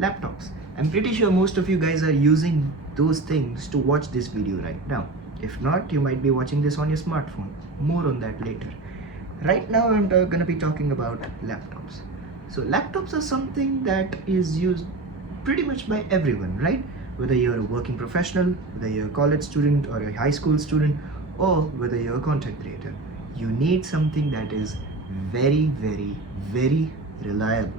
laptops. I'm pretty sure most of you guys are using those things to watch this video right now. If not, you might be watching this on your smartphone. More on that later. Right now I'm gonna be talking about laptops. So laptops are something that is used pretty much by everyone, right? Whether you're a working professional, whether you're a college student or a high school student, or whether you're a content creator, you need something that is very, very, very reliable.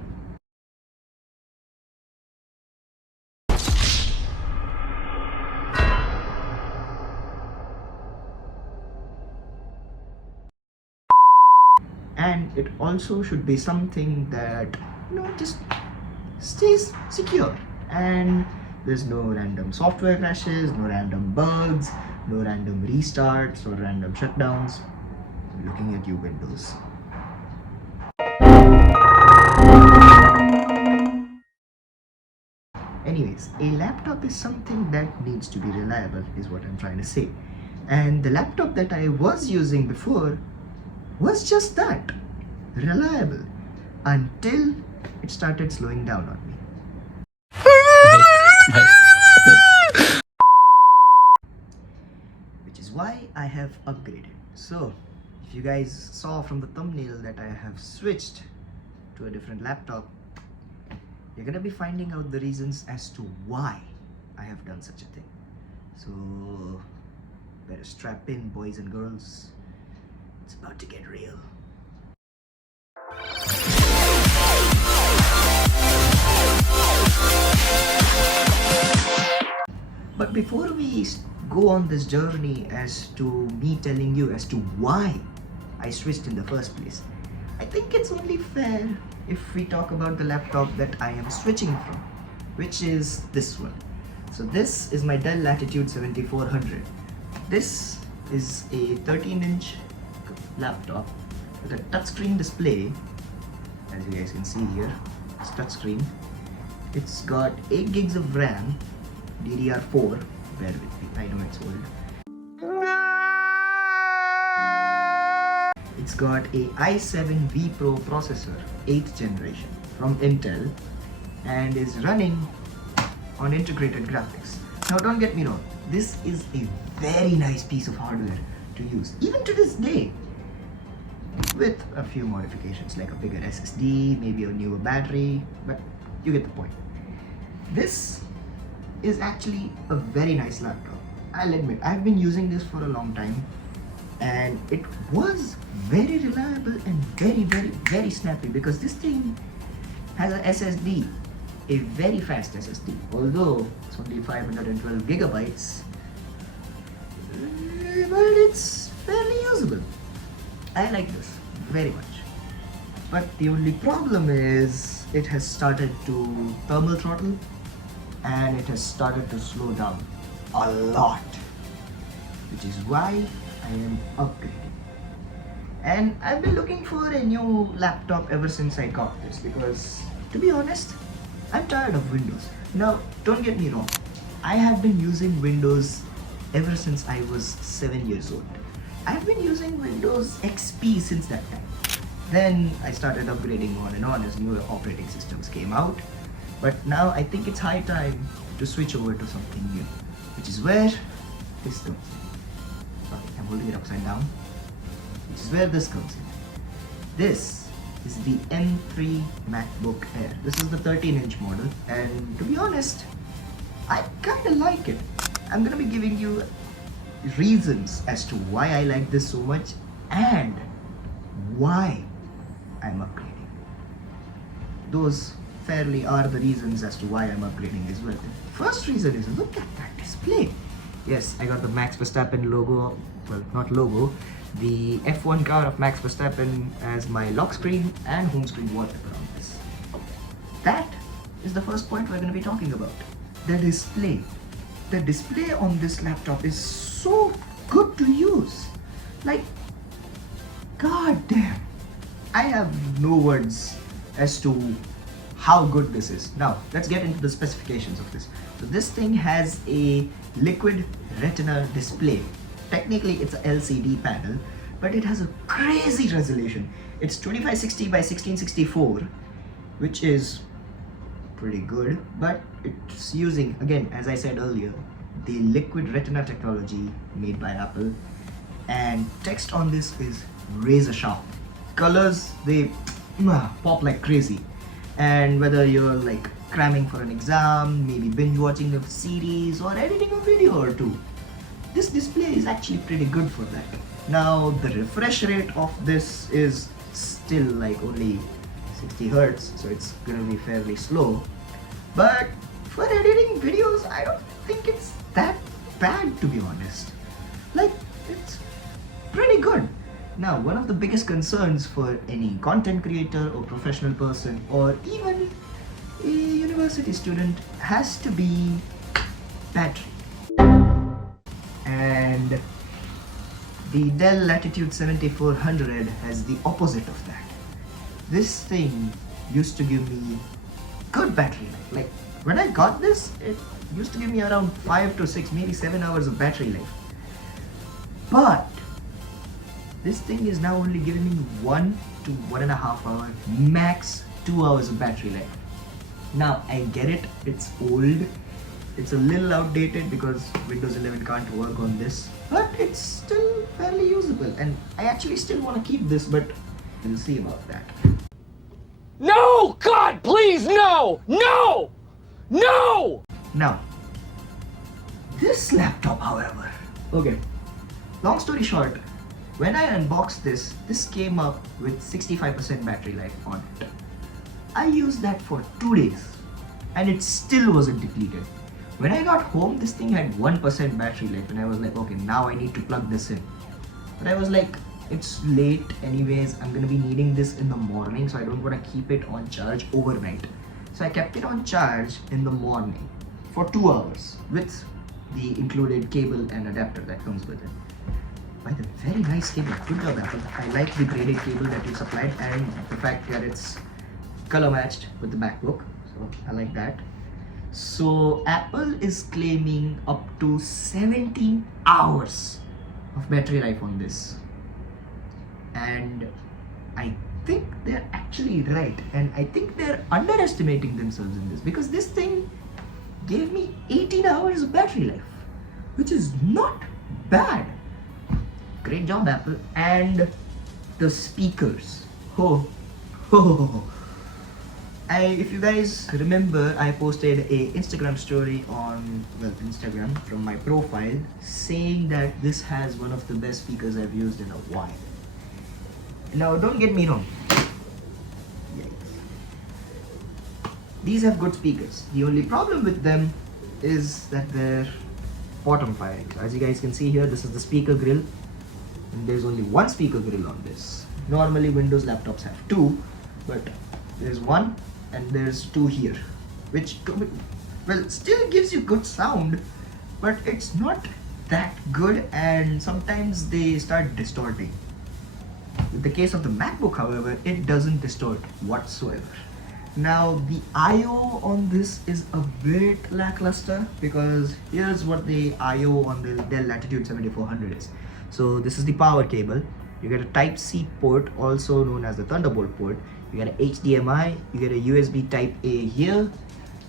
And it also should be something that, just stays secure, and there's no random software crashes, no random bugs, no random restarts or random shutdowns. I'm looking at you, Windows. Anyways, a laptop is something that needs to be reliable, is what I'm trying to say. And the laptop that I was using before was just that, reliable, until it started slowing down on me. Which is why I have upgraded. So, if you guys saw from the thumbnail that I have switched to a different laptop, you're gonna be finding out the reasons as to why I have done such a thing. So, better strap in, boys and girls. It's about to get real. But before we go on this journey as to me telling you as to why I switched in the first place, I think it's only fair if we talk about the laptop that I am switching from, which is this one. So this is my Dell Latitude 7400. This is a 13-inch laptop with a touchscreen display. As you guys can see here, it's touchscreen. It's got 8 gigs of RAM, DDR4, bear with me, I know it's old. It's got a i7 vPro processor, 8th generation, from Intel, and is running on integrated graphics. Now don't get me wrong, this is a very nice piece of hardware to use, even to this day, with a few modifications like a bigger SSD, maybe a newer battery, but you get the point. This is actually a very nice laptop. I'll admit, I've been using this for a long time, and it was very reliable and very, very, very snappy, because this thing has a SSD, a very fast SSD, although it's only 512 gigabytes, but it's fairly usable. I like this very much. But the only problem is it has started to thermal throttle, and it has started to slow down a lot, which is why I am upgrading. And I've been looking for a new laptop ever since I got this, because to be honest, I'm tired of Windows. Now don't get me wrong, I have been using Windows ever since I was 7 years old. I've been using Windows XP since that time. Then I started upgrading on and on as newer operating systems came out. But now I think it's high time to switch over to something new, which is where this comes in. Sorry, I'm holding it upside down. Which is where this comes in. This is the M3 MacBook Air. This is the 13-inch model, and to be honest, I kinda like it. I'm gonna be giving you reasons as to why I like this so much and why I'm upgrading. Those fairly are the reasons as to why I'm upgrading as well. The first reason is, look at that display. Yes, I got the Max Verstappen logo, well, not logo, the F1 car of Max Verstappen as my lock screen and home screen wallpaper on this. That is the first point we're going to be talking about. The display. The display on this laptop is so good to use. Like, god damn. I have no words as to how good this is. Now, let's get into the specifications of this. So this thing has a liquid Retina display. Technically, it's an LCD panel, but it has a crazy resolution. It's 2560 by 1664, which is pretty good, but it's using, again, as I said earlier, the liquid Retina technology made by Apple, and text on this is razor sharp. Colors, they pop like crazy, and whether you're like cramming for an exam, maybe binge watching a series, or editing a video or two, this display is actually pretty good for that. Now the refresh rate of this is still like only 60 Hertz, so it's gonna be fairly slow, but for editing videos I don't think it's that bad, to be honest. Like, it's pretty good. Now, one of the biggest concerns for any content creator or professional person or even a university student has to be battery. And the Dell Latitude 7400 has the opposite of that. This thing used to give me good battery life. Like, when I got this, it used to give me around 5 to 6, maybe 7 hours of battery life. But this thing is now only giving me 1 to 1.5 hour, max 2 hours of battery life. Now, I get it, it's old, it's a little outdated because Windows 11 can't work on this, but it's still fairly usable, and I actually still want to keep this, but we'll see about that. No! God, please, no! No! No! Now, this laptop, however, okay, long story short, when I unboxed this, this came up with 65% battery life on it. I used that for 2 days and it still wasn't depleted. When I got home, this thing had 1% battery life and I was like, okay, now I need to plug this in. But I was like, it's late anyways, I'm gonna be needing this in the morning, so I don't want to keep it on charge overnight. So I kept it on charge in the morning for 2 hours with the included cable and adapter that comes with it. By the very nice cable, good job Apple. I like the braided cable that you supplied and the fact that it's color matched with the MacBook, so I like that. So Apple is claiming up to 17 hours of battery life on this, and I think they're actually right, and I think they're underestimating themselves in this, because this thing gave me 18 hours of battery life, which is not bad. Great job, Apple. And the speakers, if you guys remember, I posted a Instagram story on, Instagram from my profile saying that this has one of the best speakers I've used in a while. Now, don't get me wrong. These have good speakers. The only problem with them is that they're bottom firing. As you guys can see here, this is the speaker grill, and there's only one speaker grill on this. Normally Windows laptops have two, but there's one and there's two here, which still gives you good sound, but it's not that good, and sometimes they start distorting. In the case of the MacBook, however, it doesn't distort whatsoever. Now, the I/O on this is a bit lackluster, because here's what the I/O on the Dell Latitude 7400 is. So this is the power cable. You get a Type-C port, also known as the Thunderbolt port. You get a HDMI, you get a USB Type-A here,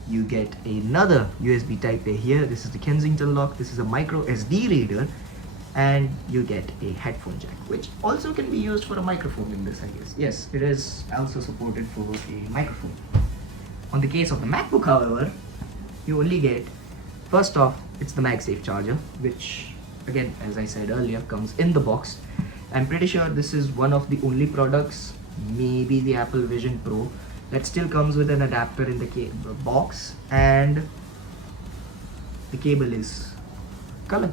you get another USB Type-A here. This is the Kensington lock. This is a micro SD reader, and you get a headphone jack, which also can be used for a microphone in this, I guess. Yes, it is also supported for a microphone. On the case of the MacBook, however, you only get, first off, it's the MagSafe charger, which again, as I said earlier, comes in the box. I'm pretty sure this is one of the only products, maybe the Apple Vision Pro, that still comes with an adapter in the box, and the cable is color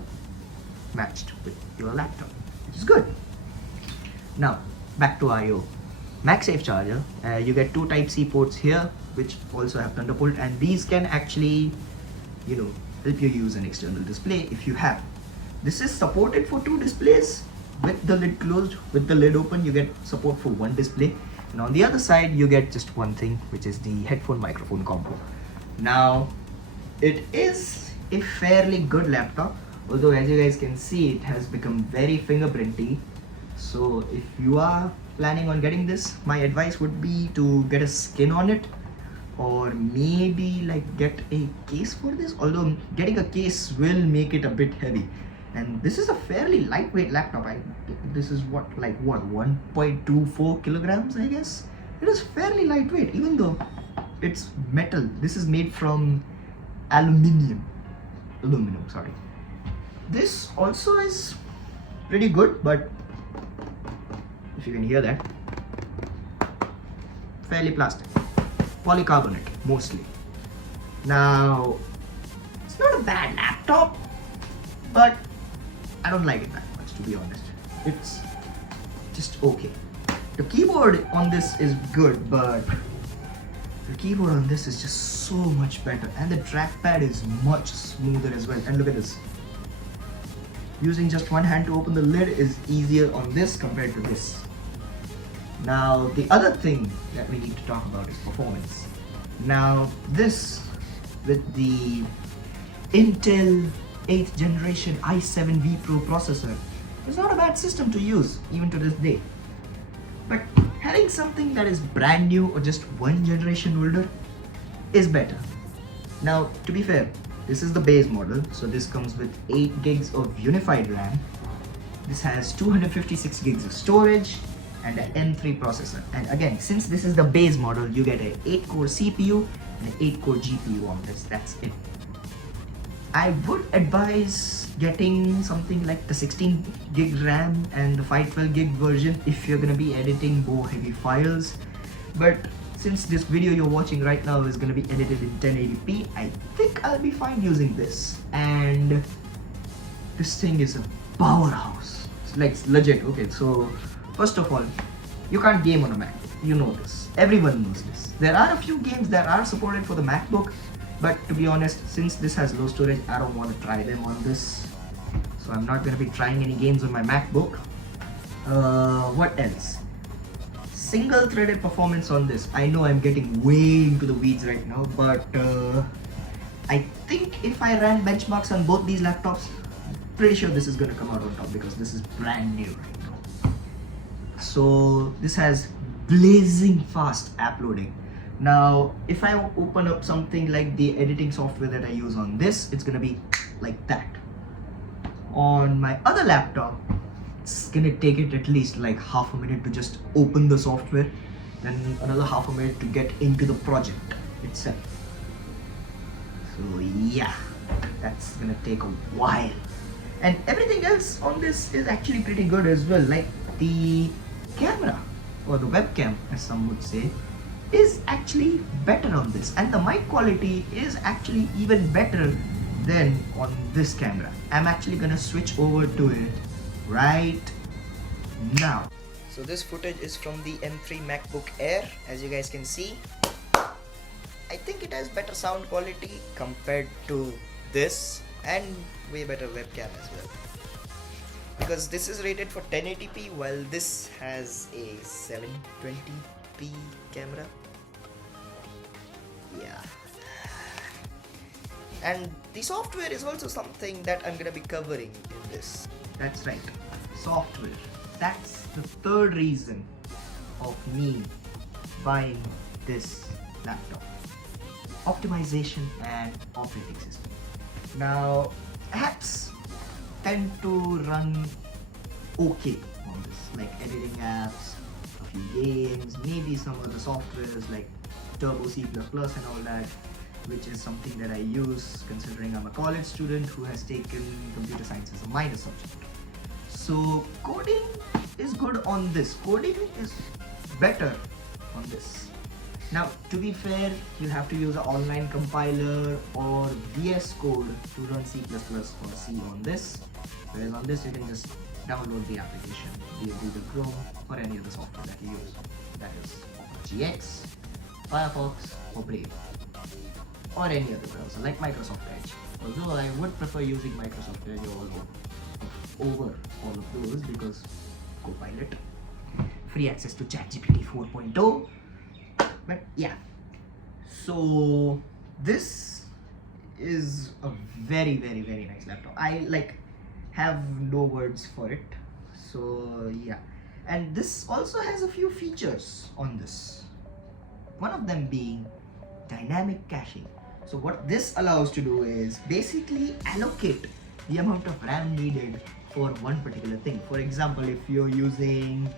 matched with your laptop, which is good. Now, back to I/O. MagSafe charger, you get two Type-C ports here, which also have Thunderbolt, and these can actually, help you use an external display if you have. This is supported for two displays. With the lid closed, with the lid open, you get support for one display, and on the other side you get just one thing, which is the headphone microphone combo. Now, it is a fairly good laptop, although as you guys can see, it has become very fingerprinty. So if you are planning on getting this, my advice would be to get a skin on it, or maybe like get a case for this, although getting a case will make it a bit heavy. And this is a fairly lightweight laptop. This is what 1.24 kilograms, I guess. It is fairly lightweight, even though it's metal. This is made from aluminum, sorry. This also is pretty good, but if you can hear that, fairly plastic, polycarbonate mostly. Now, it's not a bad laptop, but I don't like it that much, to be honest. It's just okay. The keyboard on this is good, but the keyboard on this is just so much better, and the trackpad is much smoother as well. And look at this. Using just one hand to open the lid is easier on this compared to this. Now, the other thing that we need to talk about is performance. Now, this with the Intel 8th generation i7 Pro processor is not a bad system to use even to this day. But having something that is brand new or just one generation older is better. Now, to be fair, this is the base model, so this comes with 8 gigs of unified RAM. This has 256 gigs of storage and an M3 processor. And again, since this is the base model, you get an 8-core CPU and an 8-core GPU on this. That's it. I would advise getting something like the 16 gig RAM and the 512 gig version if you're gonna be editing more heavy files. But since this video you're watching right now is gonna be edited in 1080p, I think I'll be fine using this. And this thing is a powerhouse. It's like legit. Okay, so first of all, you can't game on a Mac. You know this. Everyone knows this. There are a few games that are supported for the MacBook, but to be honest, since this has low storage, I don't want to try them on this. So I'm not going to be trying any games on my MacBook. What else? Single threaded performance on this. I know I'm getting way into the weeds right now, but I think if I ran benchmarks on both these laptops, pretty sure this is going to come out on top because this is brand new right now. So this has blazing fast app loading. Now, if I open up something like the editing software that I use on this, it's gonna be like that. On my other laptop, it's gonna take it at least like half a minute to just open the software, then another half a minute to get into the project itself. So yeah, that's gonna take a while. And everything else on this is actually pretty good as well, like the camera, or the webcam as some would say, is actually better on this, and the mic quality is actually even better than on this camera. I'm actually gonna switch over to it right now. So this footage is from the M3 MacBook Air. As you guys can see, I think it has better sound quality compared to this, and way better webcam as well, because this is rated for 1080p while this has a 720p camera. Yeah. And the software is also something that I'm gonna be covering in this. That's right, software. That's the third reason of me buying this laptop. Optimization and operating system. Now, apps tend to run okay on this, like editing apps, a few games, maybe some other softwares like Turbo C++ and all that, which is something that I use considering I'm a college student who has taken computer science as a minor subject. So coding is good on this. Coding is better on this. Now, to be fair, you have to use an online compiler or VS Code to run C++ or C on this, whereas on this you can just download the application via Google Chrome or any other software that you use. That is GX, Firefox or Brave, or any other browser like Microsoft Edge. Although I would prefer using Microsoft Edge over all of those because Copilot, free access to ChatGPT 4.0. But yeah, so this is a very nice laptop. I have no words for it. So yeah, and this also has a few features on this. One of them being dynamic caching. So what this allows to do is basically allocate the amount of RAM needed for one particular thing. For example, if you're using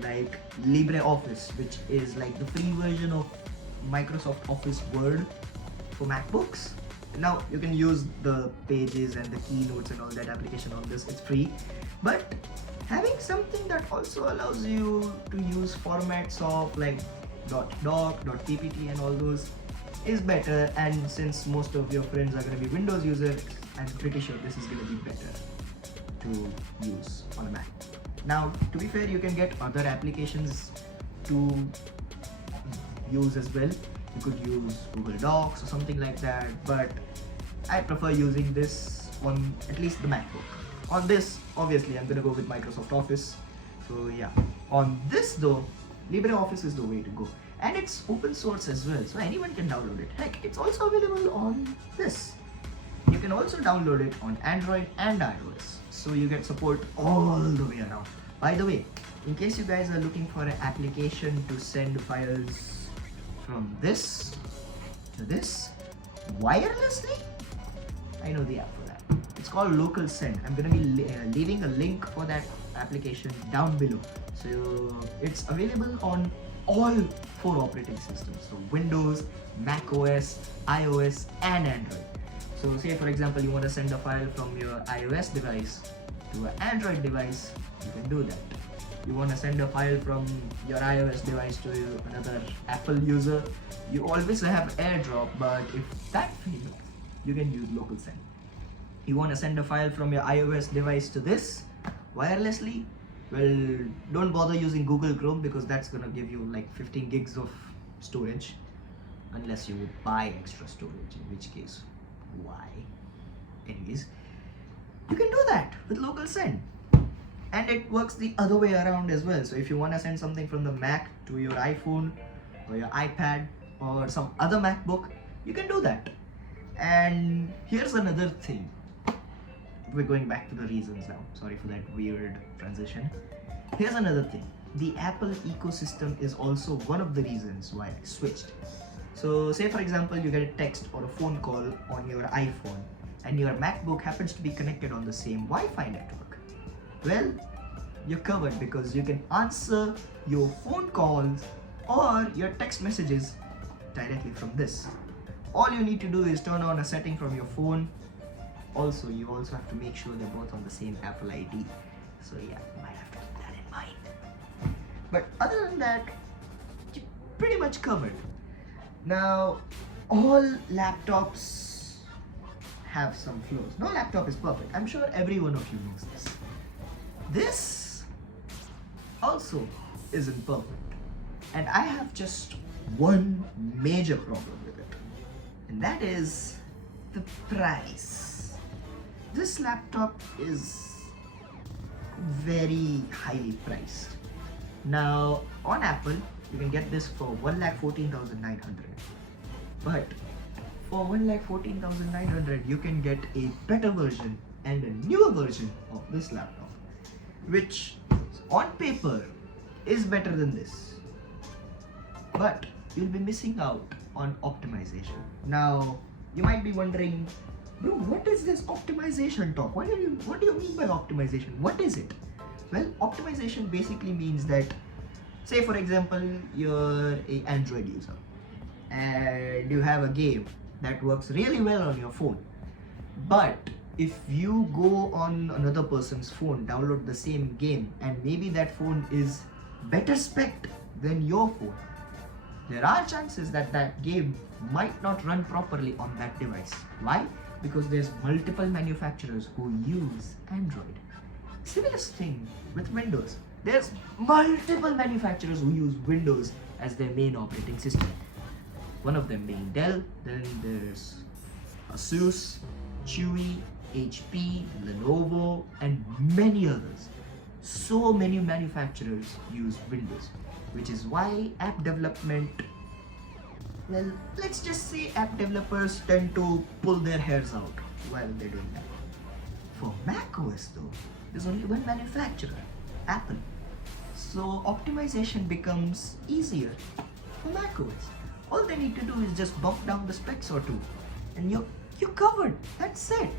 like LibreOffice, which is like the free version of Microsoft Office Word for MacBooks. Now you can use the pages and the keynotes and all that application on this, it's free. But having something that also allows you to use formats of like .doc, .ppt and all those is better, and since most of your friends are going to be Windows users, I'm pretty sure this is going to be better to use on a Mac. Now, to be fair, you can get other applications to use as well. You could use Google Docs or something like that, but I prefer using this on at least the MacBook. On this, obviously, I'm gonna go with Microsoft Office. So yeah, on this though, LibreOffice is the way to go. And it's open source as well, so anyone can download it. Heck, it's also available on this. You can also download it on Android and iOS, so you get support all the way around. By the way, in case you guys are looking for an application to send files from this to this wirelessly, I know the app for that. It's called Local Send. I'm gonna be leaving a link for that application down below. So it's available on all 4 operating systems, so Windows, macOS, iOS and Android. So say for example you want to send a file from your iOS device to an Android device, you can do that. You want to send a file from your iOS device to another Apple user, you always have AirDrop, but if that fails, you can use Local Send. You want to send a file from your iOS device to this wirelessly, well, don't bother using Google Chrome because that's gonna give you like 15 gigs of storage unless you buy extra storage, in which case, why? Anyways, you can do that with Local Send. And it works the other way around as well. So if you want to send something from the Mac to your iPhone or your iPad or some other MacBook, you can do that. And here's another thing. We're going back to the reasons now. Sorry for that weird transition. Here's another thing. The Apple ecosystem is also one of the reasons why I switched. So say for example you get a text or a phone call on your iPhone and your MacBook happens to be connected on the same Wi-Fi network. Well, you're covered because you can answer your phone calls or your text messages directly from this. All you need to do is turn on a setting from your phone. Also, you also have to make sure they're both on the same Apple ID. So yeah, you might have to keep that in mind. But other than that, you're pretty much covered. Now, all laptops have some flaws. No laptop is perfect. I'm sure every one of you knows this. This also isn't perfect. And I have just one major problem with it. And that is the price. This laptop is very highly priced. Now, on Apple, you can get this for 1,14,900. But for 1,14,900, you can get a better version and a newer version of this laptop, which on paper is better than this. But you'll be missing out on optimization. Now, you might be wondering, bro, what is this optimization talk? What do you mean by optimization? What is it? Well, optimization basically means that, say for example, you're an Android user and you have a game that works really well on your phone. But if you go on another person's phone, download the same game, and maybe that phone is better spec'd than your phone, there are chances that that game might not run properly on that device. Why? Because there's multiple manufacturers who use Android. Similar thing with Windows. There's multiple manufacturers who use Windows as their main operating system. One of them being Dell, then there's Asus, Chewy, HP, Lenovo, and many others. So many manufacturers use Windows, which is why app development, well, let's just say app developers tend to pull their hairs out while they're doing that. For macOS though, there's only one manufacturer, Apple. So optimization becomes easier for macOS. All they need to do is just bump down the specs or two, and you're covered. That's it.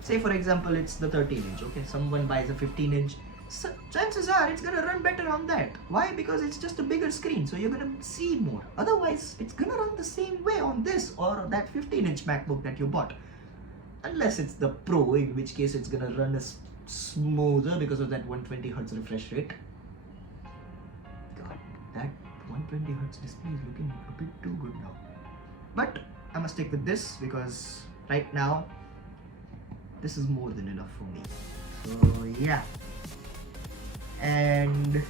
Say for example, it's the 13-inch. Okay, someone buys a 15-inch. So chances are it's gonna run better on that. Why? Because it's just a bigger screen, so you're gonna see more. Otherwise, it's gonna run the same way on this or that 15-inch MacBook that you bought. Unless it's the Pro, in which case it's gonna run smoother because of that 120Hz refresh rate. God, that 120Hz display is looking a bit too good now. But I must stick with this because right now this is more than enough for me. So yeah. And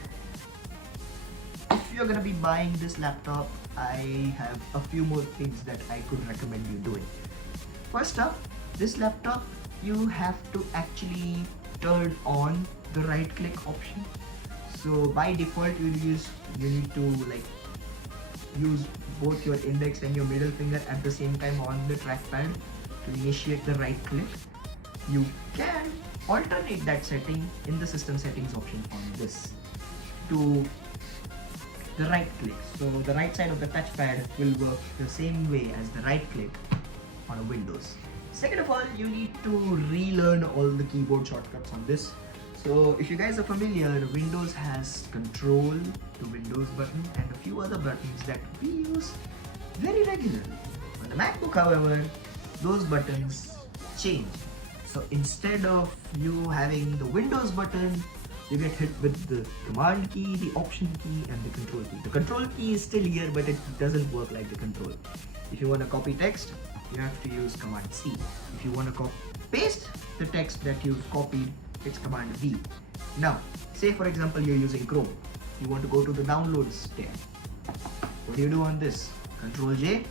if you're gonna be buying this laptop, I have a few more things that I could recommend you doing. First up, this laptop, you have to actually turn on the right click option. So by default you need to like use both your index and your middle finger at the same time on the trackpad to initiate the right click. You can alternate that setting in the system settings option on this to the right click. So the right side of the touchpad will work the same way as the right click on a Windows. Second of all, you need to relearn all the keyboard shortcuts on this. So if you guys are familiar, Windows has Control, the Windows button, and a few other buttons that we use very regularly. On the MacBook, however, those buttons change. So instead of you having the Windows button, you get hit with the Command key, the Option key, and the Control key. The Control key is still here, but it doesn't work like the Control. If you want to copy text, you have to use Command C. If you want to paste the text that you've copied, it's Command V. Now, say for example you're using Chrome. You want to go to the Downloads tab. What do you do on this? Control J.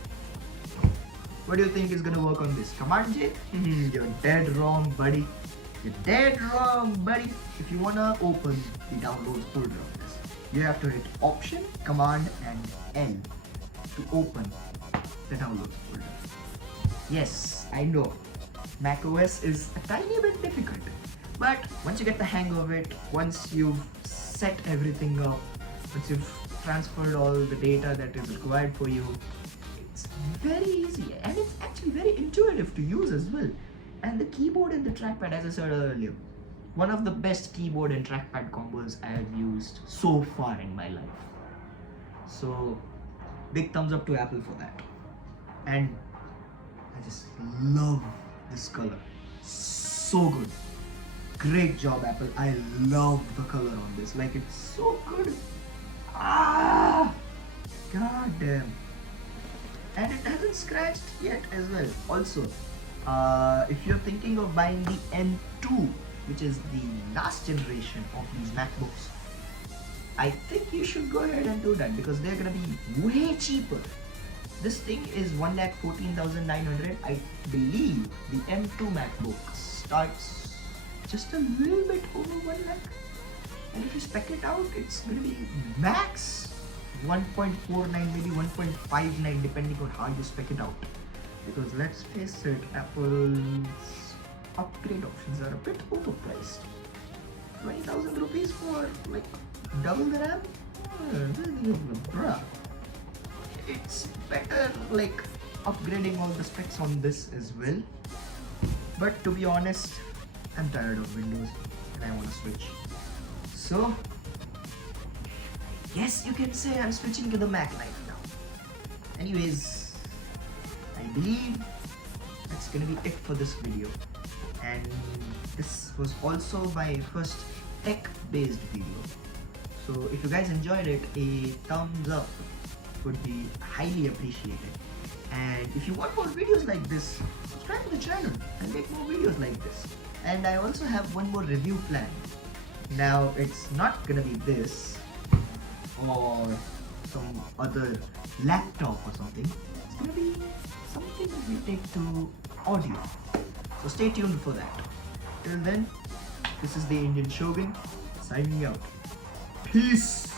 What do you think is going to work on this? Command J? You're dead wrong, buddy. You're dead wrong, buddy. If you want to open the Downloads folder of this, you have to hit Option, Command and L to open the Downloads folder. Yes, I know, macOS is a tiny bit difficult, but once you get the hang of it, once you've set everything up, once you've transferred all the data that is required for you, it's very easy and it's actually very intuitive to use as well. And the keyboard and the trackpad, as I said earlier, one of the best keyboard and trackpad combos I have used so far in my life. So big thumbs up to Apple for that. And I just love this color. So good. Great job, Apple. I love the color on this. Like, it's so good. Ah! God damn. And it hasn't scratched yet as well. Also, if you're thinking of buying the M2, which is the last generation of these MacBooks, I think you should go ahead and do that because they're gonna be way cheaper. This thing is 1,14,900. I believe the M2 MacBook starts just a little bit over 1 lakh. And if you spec it out, it's going to be max 1.49, maybe 1.59, depending on how you spec it out. Because let's face it, Apple's upgrade options are a bit overpriced. 20,000 rupees for like double the RAM? Bruh. It's better like upgrading all the specs on this as well. But to be honest, I'm tired of Windows and I want to switch. So, yes, you can say I'm switching to the Mac life now. Anyways, I believe that's gonna be it for this video. And this was also my first tech-based video. So if you guys enjoyed it, a thumbs up would be highly appreciated. And if you want more videos like this, subscribe to the channel and make more videos like this. And I also have one more review plan. Now it's not gonna be this or some other laptop or something. It's gonna be something that we take to audio. So stay tuned for that. Till then, this is the Indian Shøgun signing out. Peace!